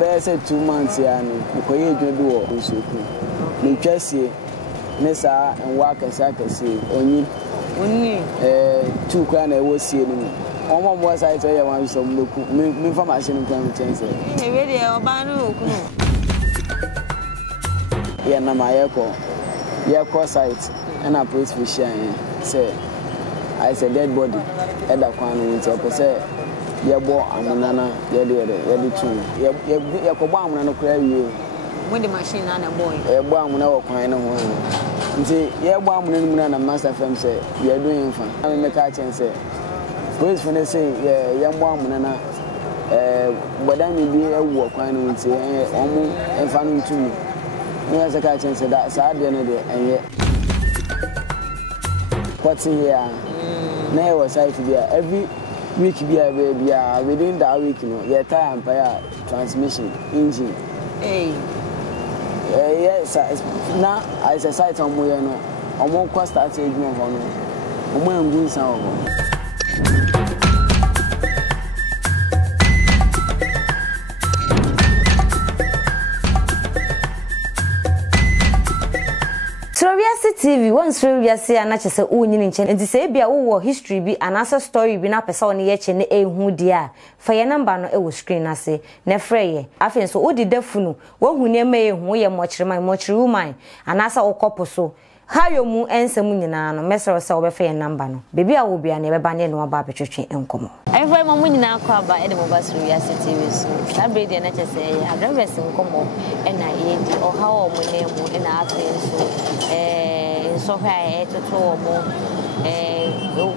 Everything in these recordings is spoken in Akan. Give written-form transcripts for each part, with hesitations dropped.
First 2 months here no ko ye dwe bi wo nsoku me twase ne saa enwa akase onyi tu kwa na ewo sie no omo mo site ye wan so mleku me information kan chance e we de oba no okunu ye na ma ye ko site na police fishian say I said dead body e da kwan no nti o say ye bo amunana ye tu ye ko bo amunana kura wie when the machine na boy ye bo amuna wo kwan no ho nti ye bo amuna no na master fam say ye do infa na me ka chen say police for say ye bo amuna na boda mi bi e wo kwan no nti omu enfa no ntumi me say ka chen say that sa de no de enye what's in here na was site there every week be within that week your tire and transmission engine yes now as a site on moye no omo kwa start ejuma ho no omo engu nsan ho SuroWiase TV one SuroWiase anachese unyini nche enti se bia wo history bi anasa story bi na pesa one ye che ne ehu dia fa ye number no e wo screen ase na freye afen so odi dafunu wo hu ne ma ehu ye mochiri woman anasa okopo so hayo mu ensem nyina no mesero se wo be fa ye number no bebi a wo bia na e be ba ne no aba betwetwe enkomo ayfo ma mu nyina akọ aba e de mo ba SuroWiase TV so sabre dia na chese ye address enkomo e na ye di o ha o mo ne mu e na afen so so hwa to mo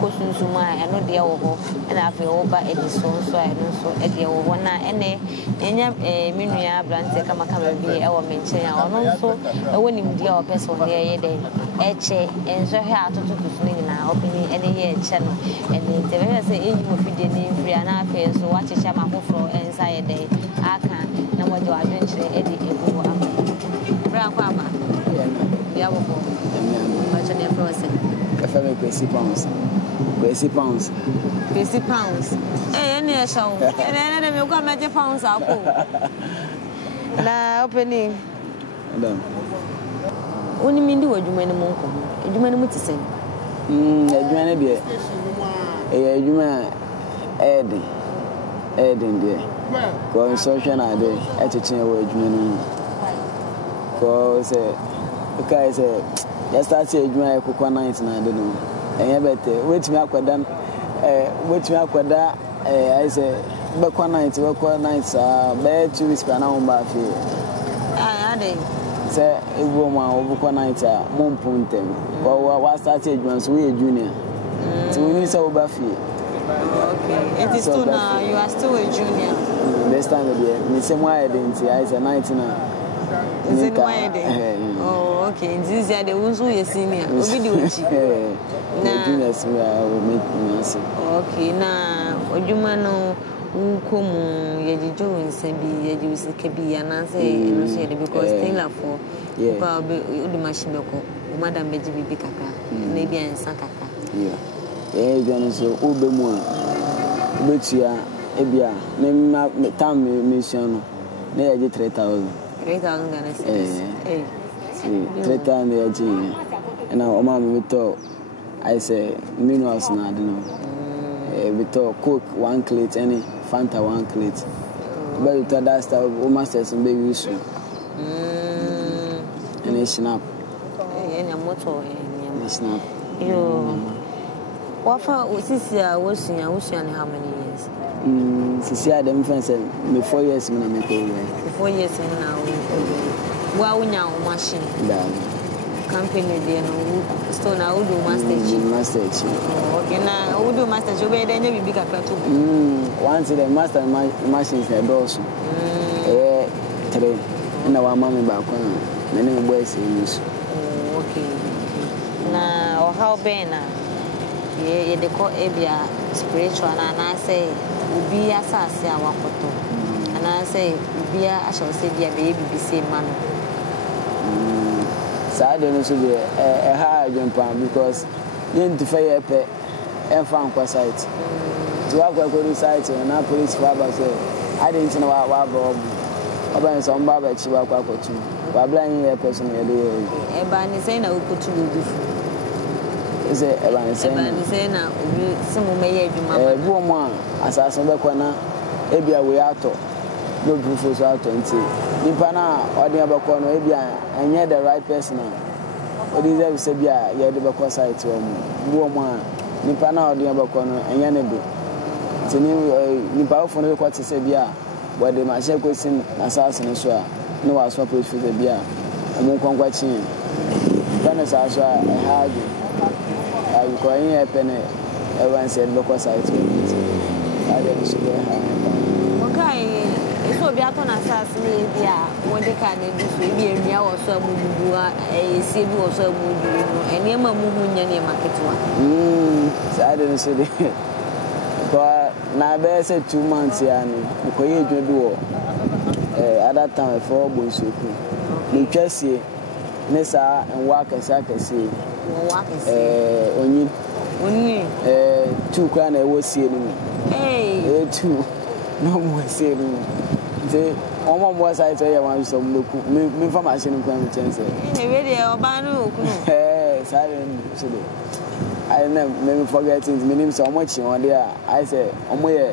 kosunsuma eno de wo ho na afi wo ba edison so eno so e de wo na ene enya menua brante kama bi e wo menchen a ono so e wonim dia o person de ye de eche enso hwa atoto ni na opini ene ye eche no ene te be say enyi mo fide ni free na afi so wa checha ma foforo ensa ye de aka na mo de adwenture e de egu wo am bra kwa ma ya wo bo much on your process. If I make £20. £20. Any show. And then you got major pounds out. Na opening. Madam. Only mean do what you mean monk. You mean what to say? A dear. You mean Eden dear. Go in social idea. At a chain where you mean. Go say, okay, say. Just start to enjoy cocoa nights and I don't know. And better wait me aquadan, I say, Bacqua nights, bad 2 weeks per hour by fear. I did Say a woman over Bacqua nights are Monpuntem, or what started once we a junior. So we need so Buffy. Okay, it is still now, you are still a junior. This time of year, Miss Why didn't see I say 19. Is it my day? Oh, okay. This is the ones who are senior. Juniors will make me answer. Okay, now, you man, who come, Yadi Jones, and be Yadi Kabi, and answer because Taylor for the machine, Madame Beji Bikaka, maybe and Sakaka. Yeah, Jonas, Ubemua, Butia, Ebia, name Tam Mission, near 3,000. 3,000 Ghana cedis. Hey. 3,000 the and now mama talk. I say minerals na I don't know. We talk Coke 1 crate any Fanta 1 crate. But you tell that stuff masters and baby use. And a snap. And a motor and snap. You what for this year was in how many years? Since I them friends me 4 years me na me go. 4 years now. Well, now machine. Company there no still now do master. Okay, now we do master. You be then you be bigger too. Once the master machines are doors. 3. And our mommy back on. Many boys use. Okay. Now how bena? Yeah, they call Abia spiritual and I say ubi asase awakoto. And I say ubi I shall say dear baby be same man. So I don't know so a high jump because you need to fire a and found qua site. To have a good site and our police father say I didn't know what Oba so mba ba chi ba kwa kotu. Wa bla yin ye person ye de. Eba ni say na okotu obi fu. Ese eba ni say na obi simu meye adwuma. Bu omo a asase be kwa na ebia we ato. No proof so ato nti. Nipa na odi abakọ no ebia enye the right person. Odi deserve say bia ye de bakọ site o mu. Bu omo a nipa na odi abakọ no enye ne do. Tini nipa ofo no kwate say bia but the machine question assassin so no was supposed to be bia omo kwankwa chin kana sa so I had I going happen everyone said local site I didn't see there okay so bia to na assassin e bia won de ka na du so e bia nwia wo so amububu a e se bi wo so amububu no ene ma muhu nya ne marketwa so I didn't see there but na be say 2 months ya ni ko ye dwodo other time for bonsoku ni twasie ne sa enwa akese oni 2 kwa na ewo sie ni 2 no mo sie ni de omo mo sai to ye wan so mbeku me fa machine kwa me chense we de oba no okunu silent so de I never me forget things me name so much on there I say omo ye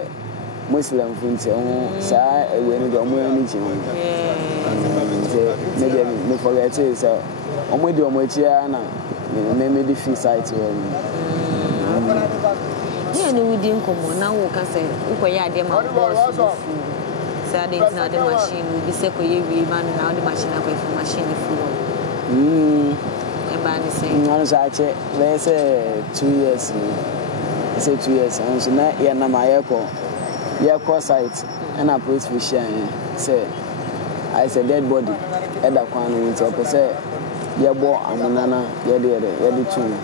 Muslim funti sa ewe ni do omo ni chi won me forget it so omo di omo chi na me di free site won ye ni wudi nkomo na wo ka say ukoye ade ma boss sa de na de machine bi se ko ye wi man na de machine akwa fu machine fu no so ache they say 2 years I say 2 years and so na ya na my echo site and I put fish say I say dead body e da kwan no nti o say ye bo amunana ye de tune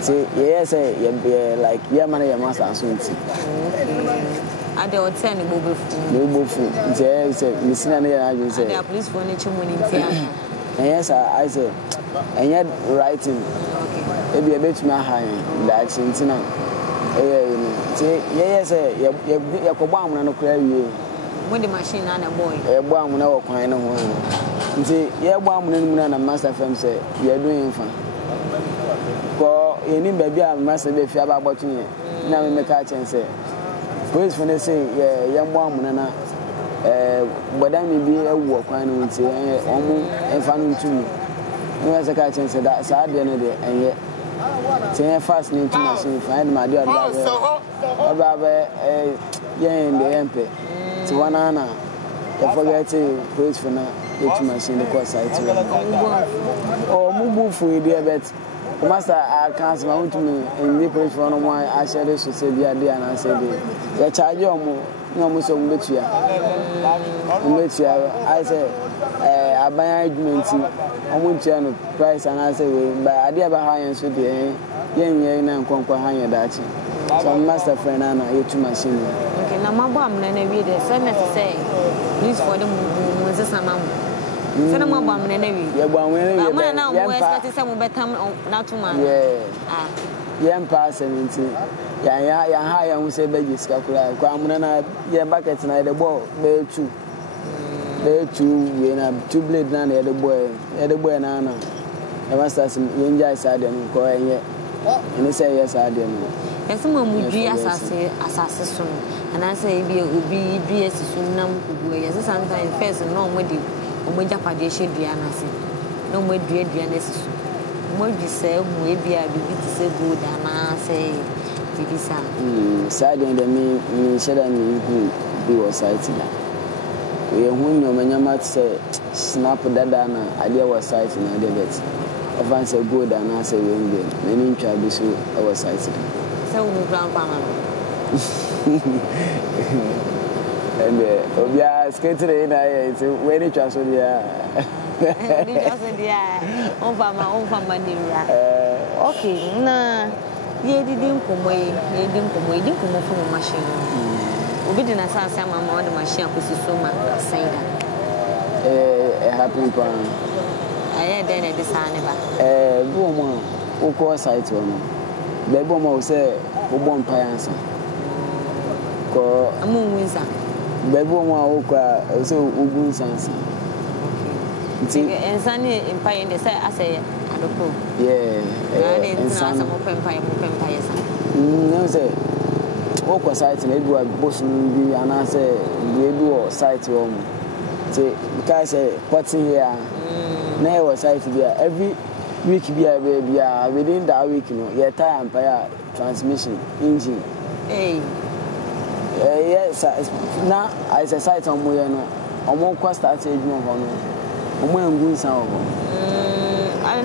say ye say ye like ye man ye master so nti ade o tell ni bobo fu nti say misina na ya ajun say the police for ni chimu ni nti ana yes I say and writing maybe a bit my high that chintina yes you ko ba mu na kura wie when the machine na boy ba mu na wo kwan no ho nti ye ba mu na na master fm say you doing fa ko eni ba bia master be fi aba botu ye na me make a chance police for say ye ba mu na bodan mi bi ewu kwan no nti omo enfa no ntumi no as a catching said that sad the end and yet say fast into machine find my dear about in the MP to one anna I forget to praise for now into machine the course site or move for dear bet master I can't mount to me and the praise for no why I share this to say the idea and I said the charge your no mo so mbetua I say aban argument omuntia no price and I say we by ade aba high so de yen na nkonkwa hanya dachi so master friend na yetu machine okay na mabo amna na wi de say na say please for the mo se sama mo say na mabo amna na wi ye gba wen na mo na mo expect say mo betam na to man yen pass 17 ya ha ya hu say beji ska kula kwa amuna na ye bucket na the ball be 2 we na 2 blade na the boy na e master sim yenja side no ko enye ene say yes side no ese mo mudui asase so ana say bi obi dui asisu nam kugu yes sometimes first no mo di o japade hye dua na se no mo dua na asisu mo di say mo e bia bibi ti say good ana say bibisa side and me sheda ni bi was site na we hu nyoma say snap dada na ade was site na de bet ofan say good ana say we ngbe many ntwa bi so was site say we grandpa man and obia skater na ye say we ni twa so dia ni twa so dia on fama ni ra okay na ye didi nkomo from machine obi di na sansa mama o de machine akosi so ma saida happy pan aye den e de sane ba bo mo o ko site wono be bo mo say o bon pa yansa ko amun winsa baby one walk so ugu sans. And Sunny Empire, they say, I say, I don't know. Yeah, and some empire. No, say, walk site, maybe a bosom be and I say, maybe or site home. Say, because what's in here, never site there every week be a baby within that week, you know, your tire empire transmission engine. Hey, yes, now I say site on Moyano, or more cost at age no honor. I don't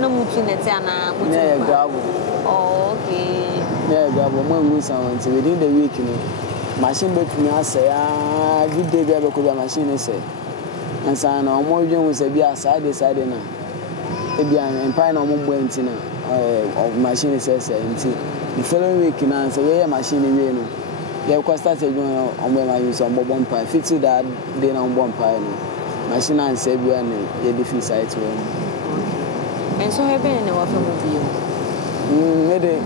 know much in the Tana. Yeah, gravel. Oh, okay. Yeah, gravel. When sound within the week, you know, machine bet me. I say, good day, baby, could be a machine. Say, and so no more young was a be a side decided now. It be an empire no more wentina of machine says, the following week, and answer, yeah, machine in you. Yeah, because started on when I use on mobile pie. Fits to that, then on one pie. Machine and Sabu and a different site. And so I've been in our family. Maybe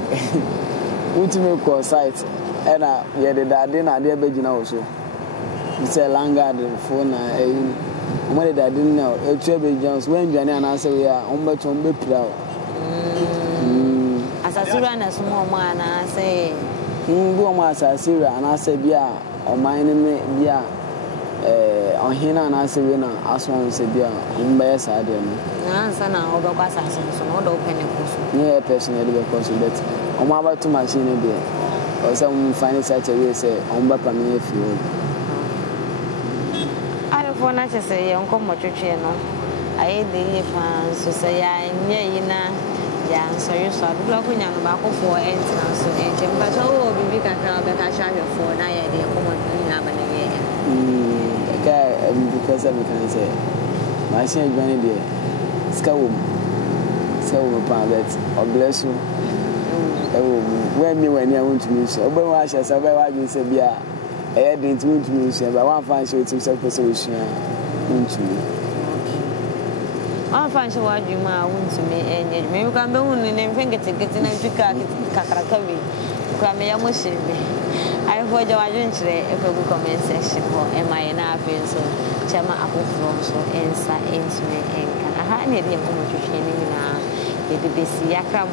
ultimate call site, and I had a dinner at the Belgian also. It's a long garden phone. What I didn't know, a Trevor Jones, when Johnny and I say we are on but on be proud. As I run a small man, I say, go on, as I see, and I said, yeah, or my enemy, yeah. On here and I say, as one said, yeah, on my side. Answer now, over Passas, so not open a person. Yeah, personally, because but on my about to machine there, or some finance such a way say, on Bapami if you. I don't want to say, Uncle Motriano. I ate the fans, so say, I near yeah, so you saw the block when I'm back for entrance, but oh, we can come back. I shall have 4 9 a woman have an because I can say, my shame going there. Scawum, but or bless you. When you want to miss, or when I shall survive, I will say, yeah, I didn't want to miss, but one fine show to self persuasion. One fine show what you want to me, and maybe come down and finger to get in a Kakarakabi. I avoid your agent if a comment section or am I in our friends so Chama Apple from so answer into me and can I had any information in the BBC Yakram.